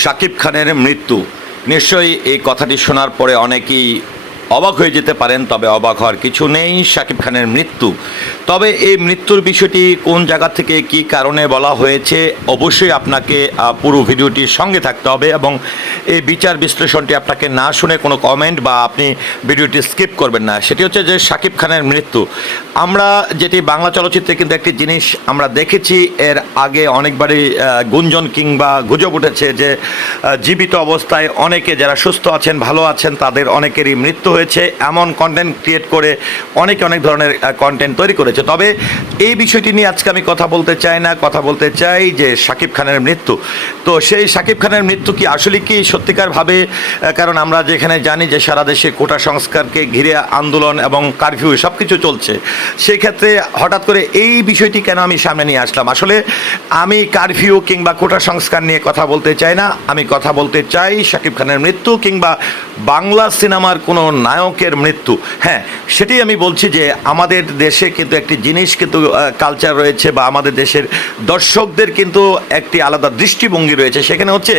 শাকিব খানের মৃত্যু। নিশ্চয়ই এই কথাটি শোনার পরে অনেকেই অবাক হয়ে যেতে পারেন, তবে অবাক হওয়ার কিছু নেই শাকিব খানের মৃত্যু। তবে এই মৃত্যুর বিষয়টি কোন জায়গা থেকে কি কারণে বলা হয়েছে, অবশ্যই আপনাকে পুরো ভিডিওটির সঙ্গে থাকতে হবে এবং এই বিচার বিশ্লেষণটি আপনাকে না শুনে কোনো কমেন্ট বা আপনি ভিডিওটি স্কিপ করবেন না। সেটি হচ্ছে যে শাকিব খানের মৃত্যু। আমরা যেটি বাংলা চলচ্চিত্রে কিন্তু একটি জিনিস আমরা দেখেছি, এর আগে অনেকবারই গুঞ্জন কিংবা গুজব উঠেছে যে জীবিত অবস্থায় অনেকে যারা সুস্থ আছেন, ভালো আছেন, তাদের অনেকেরই মৃত্যু হয়েছে। এমন কন্টেন্ট ক্রিয়েট করে অনেকে অনেক ধরনের কন্টেন্ট তৈরি করেছে। তবে এই বিষয়টি নিয়ে আজকে আমি কথা বলতে চাই না। কথা বলতে চাই যে, শাকিব খানের মৃত্যু। তো সেই শাকিব খানের মৃত্যু কি আসলে কি সত্যিকারভাবে কারণ আমরা যেখানে জানি যে, সারা দেশে কোটা সংস্কারকে ঘিরে আন্দোলন এবং কারফিউ সব কিছু চলছে। সেক্ষেত্রে হঠাৎ করে এই বিষয়টি কেন আমি সামনে নিয়ে আসলাম? আসলে আমি কারফিউ কিংবা কোটা সংস্কার নিয়ে কথা বলতে চাই না। আমি কথা বলতে চাই শাকিব খানের মৃত্যু কিংবা বাংলা সিনেমার কোনো নায়কের মৃত্যু। হ্যাঁ সেটি আমি বলছি যে আমাদের দেশে কিন্তু একটি জিনিস কিন্তু কালচার রয়েছে বা আমাদের দেশের দর্শকদের কিন্তু একটি আলাদা দৃষ্টিভঙ্গি রয়েছে। সেখানে হচ্ছে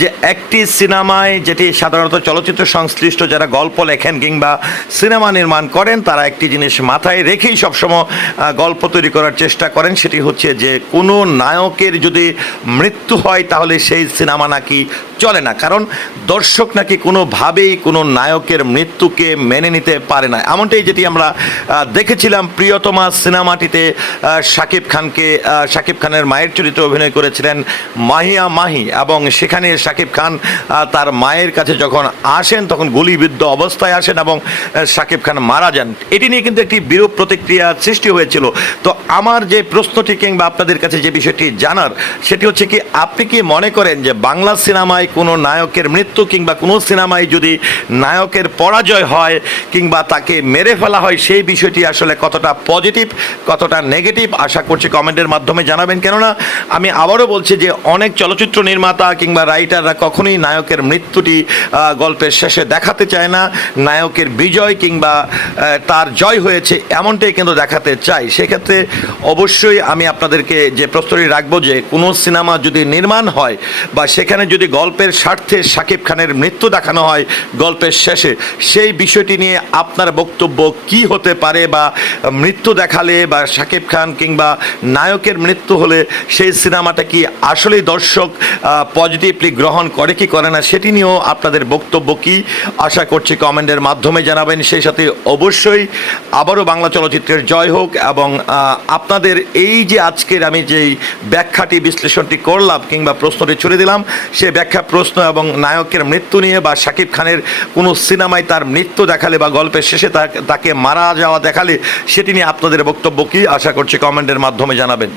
যে একটি সিনেমায় যেটি সাধারণত চলচ্চিত্র সংশ্লিষ্ট যারা গল্প লেখেন কিংবা সিনেমা নির্মাণ করেন, তারা একটি জিনিস মাথায় রেখেই সবসময় গল্প তৈরি করার চেষ্টা করেন। সেটি হচ্ছে যে কোনো নায়কের যদি মৃত্যু হয়, তাহলে সেই সিনেমা নাকি চলে না। কারণ দর্শক নাকি কোনোভাবেই কোনো নায়কের মৃত্যুকে মেনে নিতে পারে না। এমনটাই যেটি আমরা দেখেছিলাম প্রিয়তমা সিনেমাটিতে শাকিব খানকে শাকিব খানের মায়ের চরিত্রে অভিনয় করেছিলেন মাহিয়া মাহি। এবং সেখানে শাকিব খান তার মায়ের কাছে যখন আসেন, তখন গুলিবিদ্ধ অবস্থায় আসেন এবং শাকিব খান মারা যান। এটি নিয়ে কিন্তু একটি বিরূপ প্রতিক্রিয়া সৃষ্টি হয়েছিল। তো আমার যে প্রশ্নটি কিংবা আপনাদের কাছে যে বিষয়টি জানার, সেটি হচ্ছে কি, আপনি কি মনে করেন যে বাংলা সিনেমায় কোনো নায়কের মৃত্যু কিংবা কোনো সিনেমায় যদি নায়কের পরাজয় হয় কিংবা তাকে মেরে ফেলা হয়, সেই বিষয়টি আসলে কতটা পজিটিভ, কতটা নেগেটিভ, আশা করছি কমেন্টের মাধ্যমে জানাবেন। কেননা, আমি আবারও বলছি যে অনেক চলচ্চিত্র নির্মাতা কিংবা রাইটাররা কখনোই নায়কের মৃত্যুটি গল্পের শেষে দেখাতে চায় না। নায়কের বিজয় কিংবা তার জয় হয়েছে এমনটাই কিন্তু দেখাতে চাই সেক্ষেত্রে অবশ্যই আমি আপনাদেরকে যে প্রশ্নটি রাখব যে কোনো সিনেমা যদি নির্মাণ হয় বা সেখানে যদি গল্পের স্বার্থে শাকিব খানের মৃত্যু দেখানো হয় গল্পের শেষে, সেই বিষয়টি নিয়ে আপনার বক্তব্য কি হতে পারে বা মৃত্যু দেখালে বা শাকিব খান কিংবা নায়কের মৃত্যু হলে সেই সিনেমাটা কি আসলেই দর্শক পজিটিভলি গ্রহণ করে কি করে না, সেটি নিয়েও আপনাদের বক্তব্য কি? আশা করছি কমেন্টের মাধ্যমে জানাবেন। সেই সাথে অবশ্যই আবারও বাংলা চলচ্চিত্রের জয় হোক এবং আপনাদের এই যে আজকের আমি যেই ব্যাখ্যাটি বিশ্লেষণটি করলাম কিংবা প্রশ্নটি ছুড়ে দিলাম। সে ব্যাখ্যা প্রশ্ন এবং নায়কের মৃত্যু নিয়ে বা শাকিব খানের কোনো সিনেমায় তার মৃত্যু দেখালে বা গল্পের শেষে তাকে- মারা যাওয়া দেখালে, সেটি নিয়ে আপনাদের বক্তব্য কী? আশা করছি কমেন্টের মাধ্যমে জানাবেন।